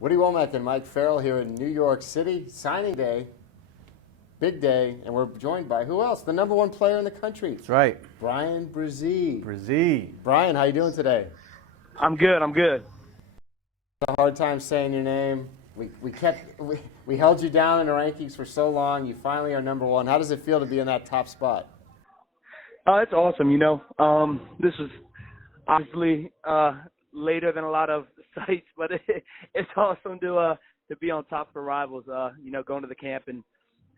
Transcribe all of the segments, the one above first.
Wommack and Mike Farrell here in New York City. Signing day, big day, and we're joined by who else? The number one player in the country. That's right. Bryan Bresee. Bresee. Bryan, how you doing today? I'm good. A hard time saying your name. We held you down in the rankings for so long. You finally are number one. How does it feel to be in that top spot? It's awesome. This was obviously later than a lot of sites, but it's awesome to be on top for Rivals. Going to the camp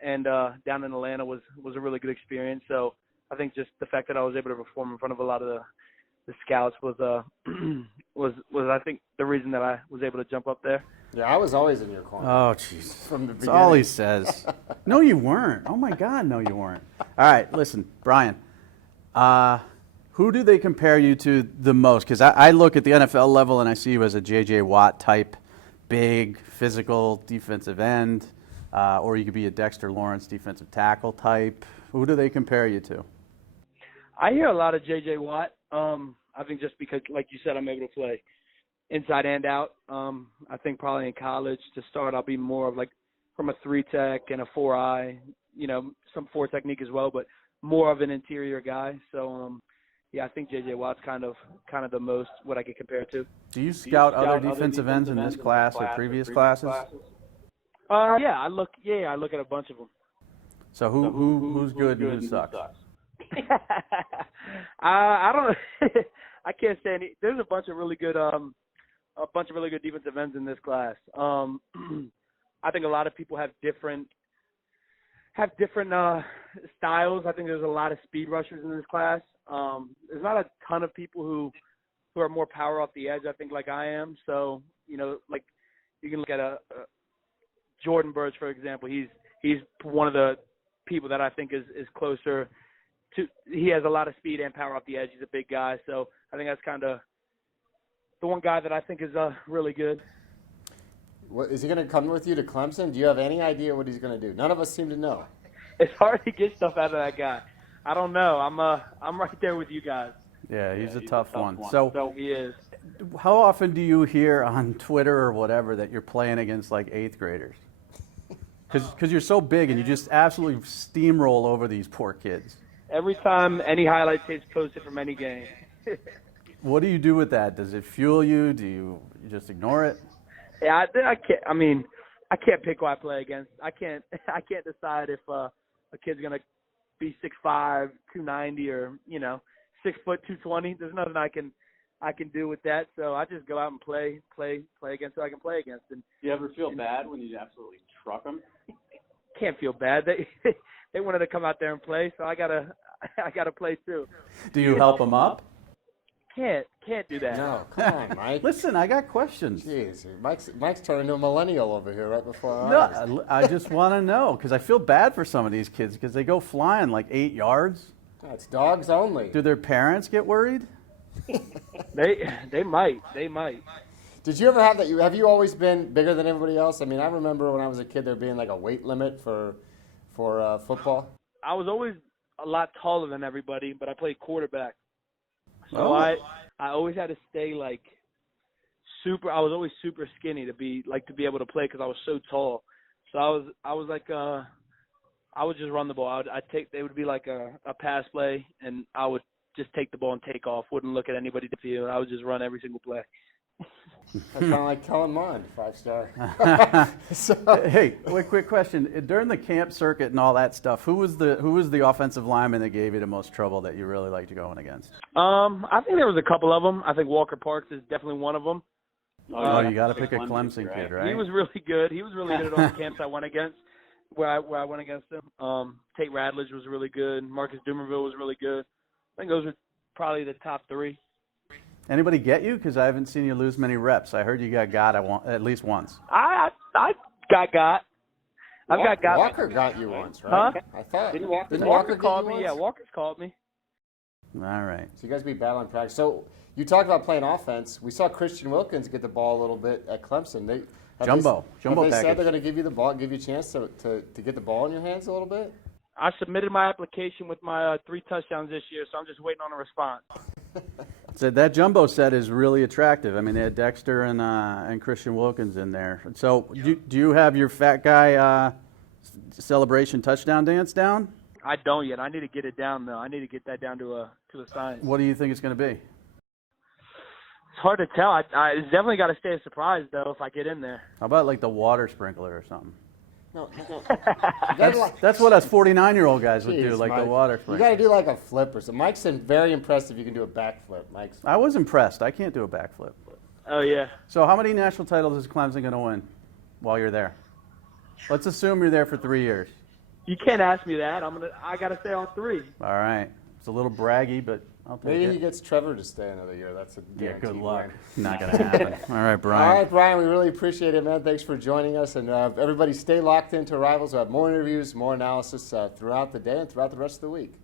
and down in Atlanta was a really good experience. So I think just the fact that I was able to perform in front of a lot of the scouts was I think the reason that I was able to jump up there. Yeah, I was always in your corner. Oh, jeez. From the beginning. That's all he says. No, you weren't. Oh, my God, no, you weren't. All right, listen, Bryan, who do they compare you to the most? Because I look at the NFL level and I see you as a J.J. Watt type, big, physical defensive end, or you could be a Dexter Lawrence defensive tackle type. Who do they compare you to? I hear a lot of J.J. Watt. I think just because, like you said, I'm able to play inside and out. I think probably in college to start, I'll be more of like from a 3-tech and a 4-eye, some 4 technique as well, but more of an interior guy. So, yeah, I think J.J. Watt's kind of the most what I could compare it to. Do you scout other defensive ends in this class or previous classes? Yeah, I look at a bunch of them. So who's good and who sucks? I don't. I can't say any. There's a bunch of really good defensive ends in this class. I think a lot of people have different styles. I think there's a lot of speed rushers in this class. There's not a ton of people who are more power off the edge, I think, like I am. So, like you can look at a Jordan Burch, for example. He's one of the people that I think is closer to. He has a lot of speed and power off the edge. He's a big guy. So I think that's kind of the one guy that I think is really good. What, is he going to come with you to Clemson? Do you have any idea what he's going to do? None of us seem to know. It's hard to get stuff out of that guy. I don't know. I'm right there with you guys. Yeah, he's a tough one. So he is. How often do you hear on Twitter or whatever that you're playing against like 8th graders? Because you're so big and you just absolutely steamroll over these poor kids. Every time any highlight tape's posted from any game. What do you do with that? Does it fuel you? Do you just ignore it? Yeah, I can't. I mean, I can't pick who I play against. I can't decide if a kid's gonna be 6'5", 290, or 6 foot 220. There's nothing I can do with that. So I just go out and play against who I can play against. And do you ever feel bad when you absolutely truck them? Can't feel bad. They wanted to come out there and play, so I gotta play too. Do you help them up? Can't do that. No, come on, Mike. Listen, I got questions. Jeez, Mike's turning into a millennial over here right before our eyes. No, I just want to know because I feel bad for some of these kids because they go flying like 8 yards. It's dogs only. Do their parents get worried? They might. Did you ever have that? Have you always been bigger than everybody else? I mean, I remember when I was a kid there being like a weight limit for football. I was always a lot taller than everybody, but I played quarterback. So I always had to stay like super. I was always super skinny to be able to play because I was so tall. So I was like I would just run the ball. They would be like a pass play, and I would just take the ball and take off. Wouldn't look at anybody to field. I would just run every single play. That's kind of like Kellen Mond, 5-star. Hey, quick question. During the camp circuit and all that stuff, who was the offensive lineman that gave you the most trouble that you really liked going against? I think there was a couple of them. I think Walker Parks is definitely one of them. You got to pick a Clemson kid, right? He was really good. He was really good at all the camps I went against, where I went against him. Tate Radledge was really good. Marcus Dumerville was really good. I think those were probably the top 3. Anybody get you? Because I haven't seen you lose many reps. I heard you got at least once. I got. Walker got you once, right? Huh? I thought. Didn't Walker called get you me. once? Yeah, Walker's called me. All right. So you guys be battling practice. So you talked about playing offense. We saw Christian Wilkins get the ball a little bit at Clemson. Jumbo They package. said they're going to give you the ball, give you a chance to get the ball in your hands a little bit? I submitted my application with my 3 touchdowns this year, so I'm just waiting on a response. So that jumbo set is really attractive. I mean, they had Dexter and Christian Wilkins in there. So do you have your fat guy celebration touchdown dance down? I don't yet. I need to get it down though. I need to get that down to a science. What do you think it's going to be? It's hard to tell. It's definitely got to stay a surprise though if I get in there. How about like the water sprinkler or something? No. That's what us 49-year-old guys would do, Jeez, like Mike. the water You sprinkler. got to do like a flip or something. Mike's very impressed if you can do a backflip. Mike's. I was impressed. I can't do a backflip. Oh yeah. So how many national titles is Clemson going to win while you're there? Let's assume you're there for 3 years. You can't ask me that. I got to stay on 3. All right. It's a little braggy, but I'll take Maybe it. he gets Trevor to stay another year. That's a Yeah, guaranteed good luck. win. Not going to happen. All right, Brian. All right, Brian, we really appreciate it, man. Thanks for joining us. And everybody stay locked into Rivals. We'll have more interviews, more analysis throughout the day and throughout the rest of the week.